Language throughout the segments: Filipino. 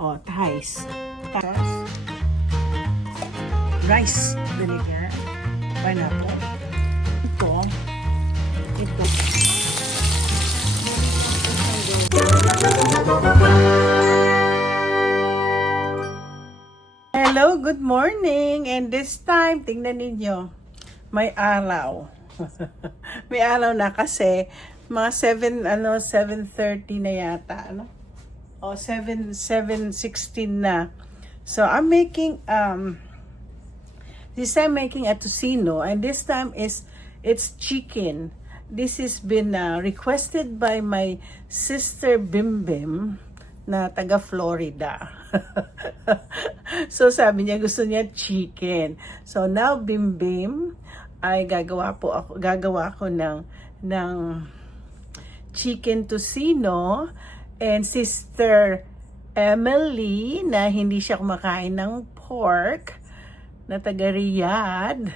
Oh, Thais. Rice vinegar. Pineapple. Ito. Hello, good morning. And this time, tingnan ninyo, may araw. May araw na kasi mga 7:30 na yata, ano? O 7:16 na. So I'm making this time making a tocino, and this time it's chicken. This has been requested by my sister Bim Bim na taga Florida. So sabi niya gusto niya chicken. So now Bim Bim ay gagawa ako ng chicken tocino, and Sister Emily na hindi siya kumakain ng pork na taga Riyadh.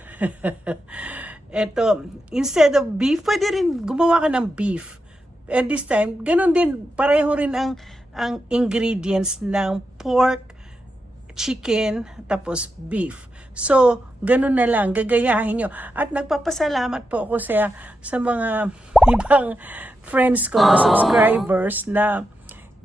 Eto, instead of beef, pwede rin gumawa ka ng beef. And this time, ganun din, pareho rin ang ingredients ng pork, chicken, tapos beef. So, ganun na lang, gagayahin nyo. At nagpapasalamat po ako sa mga ibang friends ko, subscribers, na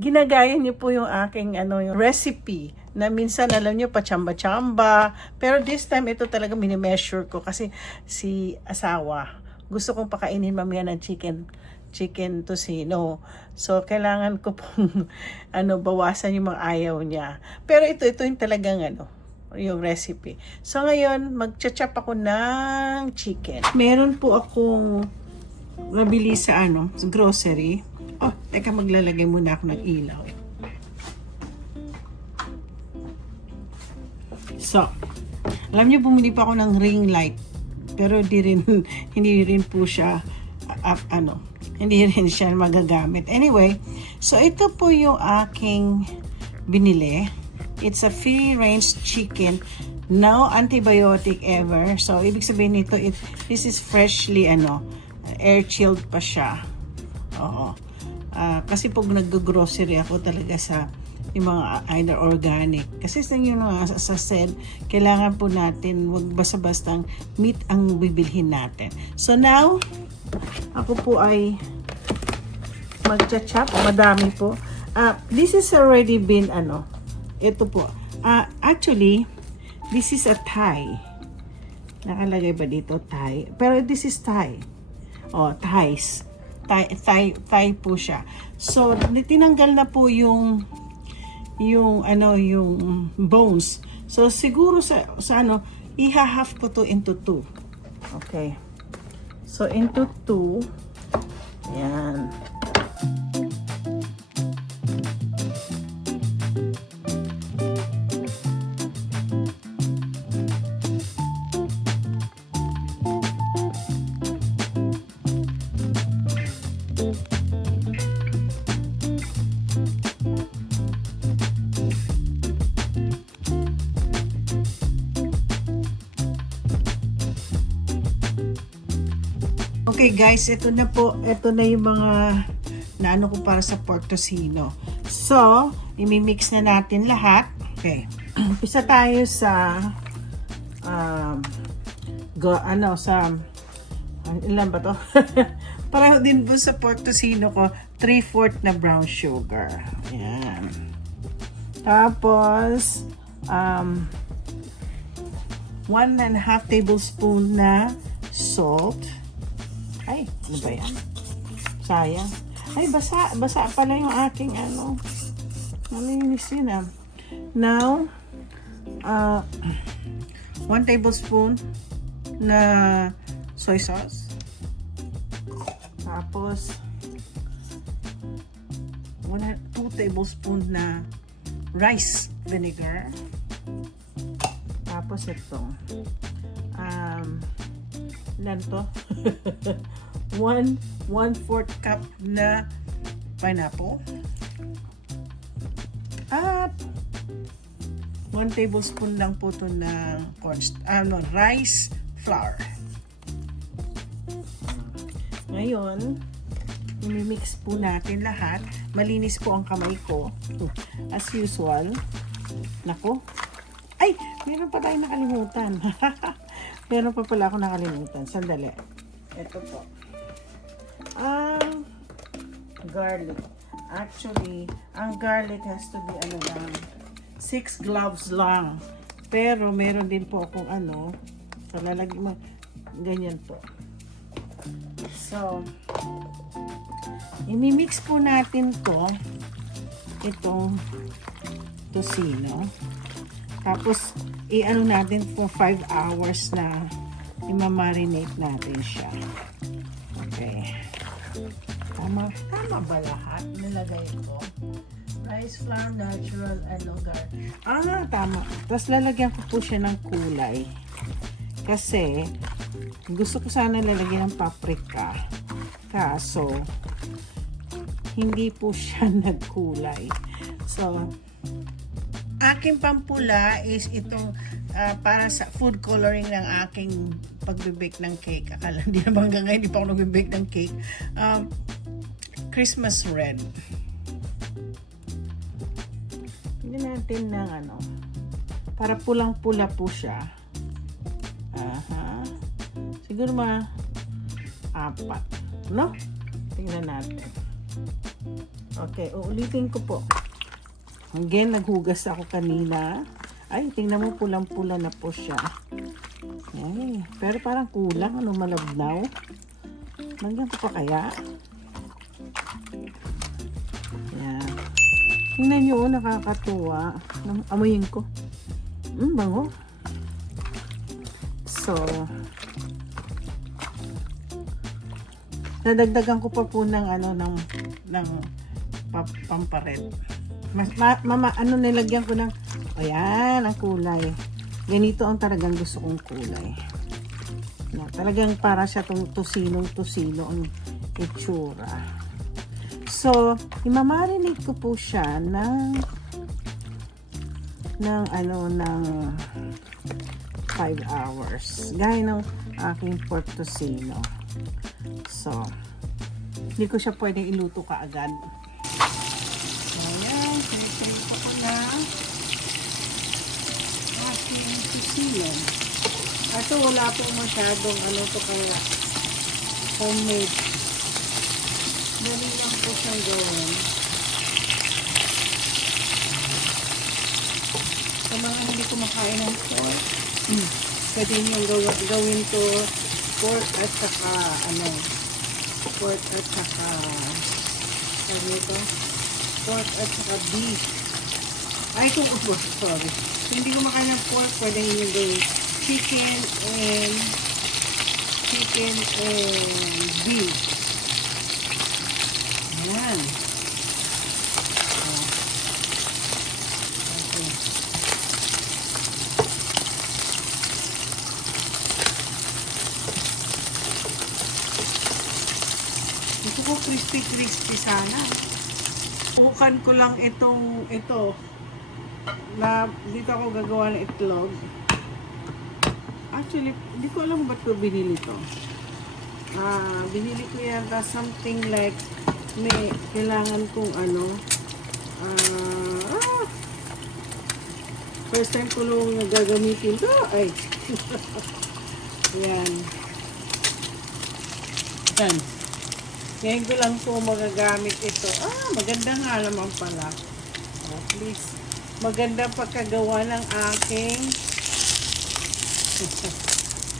ginagaya niyo po yung aking yung recipe na minsan alam niyo pa-chamba-chamba, pero this time ito talaga mini-measure ko kasi si asawa gusto kong pakainin mamaya ng chicken tocino. So kailangan ko pong bawasan yung mga ayaw niya. Pero ito yung talagang yung recipe. So ngayon magcha-chop ako ng chicken. Meron po akong nabili sa sa grocery. Oh, teka, maglalagay muna ako ng ilaw. So, alam niyo, bumili pa ako ng ring light. Pero hindi rin po siya, hindi rin siya magagamit. Anyway, so ito po yung aking binili. It's a free-range chicken. No antibiotic ever. So, ibig sabihin nito, this is freshly, air-chilled pa siya. Oo. Kasi pag nag-grocery ako talaga sa yung mga either organic. Kasi sa yun sa said, kailangan po natin wag basta-bastang meat ang bibilhin natin. So now, ako po ay magcha-chop. Madami po. This is already been ito po. Actually, this is a Thai. Nakalagay ba dito Thai? Pero this is Thai. Oh, Thais. Thai po siya. So, tinanggal na po yung bones. So, siguro sa iha-half ko to into 2. Okay. So, into 2. Ayan. Okay guys, ito na yung mga naano ko para sa pork tocino. So, i-mix na natin lahat. Okay. Umpisa tayo sa ilan ba to? Pareho din po sa pork tocino ko, 3/4 na brown sugar. Ayan. Tapos 1.5 tablespoon na salt. Ay, ano ba yan? Sayang. Ay, basa pala yung aking nalinis yun Now, 1 tablespoon na soy sauce. Tapos, 2 tablespoon na rice vinegar. Tapos ito, ilan to? 1/4 cup na pineapple. At 1 tablespoon lang po ito ng rice flour. Ngayon, i-mix po natin lahat. malinis po ang kamay ko. As usual. Nako. Ay! Meron pa tayong nakalimutan. Meron pa pala ako nakalimutan. Sandali. Ito po. Garlic. Actually, ang garlic has to be 6 gloves lang. Pero meron din po akong lalagyan mo ganyan po. So, imimix po natin itong tocino. Tapos, i-ano natin for 5 hours na i-marinate natin siya. Okay. Tama ba lahat nilagay ko? Rice flour, natural, garlic. Tama. Tapos lalagyan ko po siya ng kulay. Kasi, gusto ko sana lalagyan ng paprika. Kaso, hindi po siya nagkulay. So, aking pampula is itong para sa food coloring ng aking pagbe-bake ng cake. Akala, hindi naman hanggang ngayon, hindi pa ako nagbe-bake ng cake. Christmas red. Tignan natin ng para pulang-pula po siya. Siguro 4. No? Tingnan natin. Okay, uulitin ko po. Again, naghugas ako kanina. Ay, tingnan mo, pulang-pula na po siya. Ay, pero parang kulang. Malabnaw. Nagyan ko pa kaya? Yan. Tingnan nyo, nakakatuwa. Amoyin ko. Bango. So, nadagdagan ko pa po ng pamparet. Nilagyan ko ng ayan, ang kulay. Ganito ang talagang gusto kong kulay. Talagang para siya tong tosino ang itsura. So, imamarinate ko po siya ng 5 hours. Gaya ng aking pork tocino. So, hindi ko siya pwedeng iluto kaagad. Ayan, pinipirito ko na aking tocino. Ito, wala po masyadong kaya homemade. Dali lang po siyang gawin. Sa mga hindi kumakain ng pork, pwede niyong gawin to pork at saka beef. Ay, sorry. Kung hindi kumakain ng pork, pwede niyong gawin chicken and beef. Ayan. Okay. Gusto ko crispy sana. Bukan ko lang ito na dito ako gagawa ng itlog. Actually, hindi ko alam ba't ko binili to. Binili ko yata something like may kailangan kong first time ko nung gagamitin to. Ay. Yan. Yan. Ngayon ko lang po magagamit ito. Maganda nga naman pala. Please. Maganda pagkagawa ng aking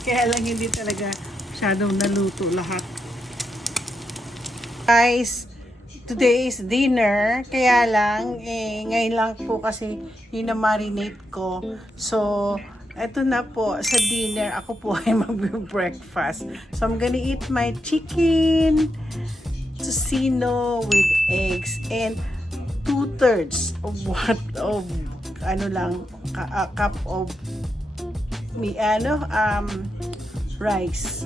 kaya lang hindi talaga masyadong naluto lahat. Guys, today is dinner. Kaya lang, ngayon lang po kasi marinate ko. So, eto na po, sa dinner, ako po ay mag-breakfast. So, I'm gonna eat my chicken tocino with eggs and 2/3 of a cup of rice.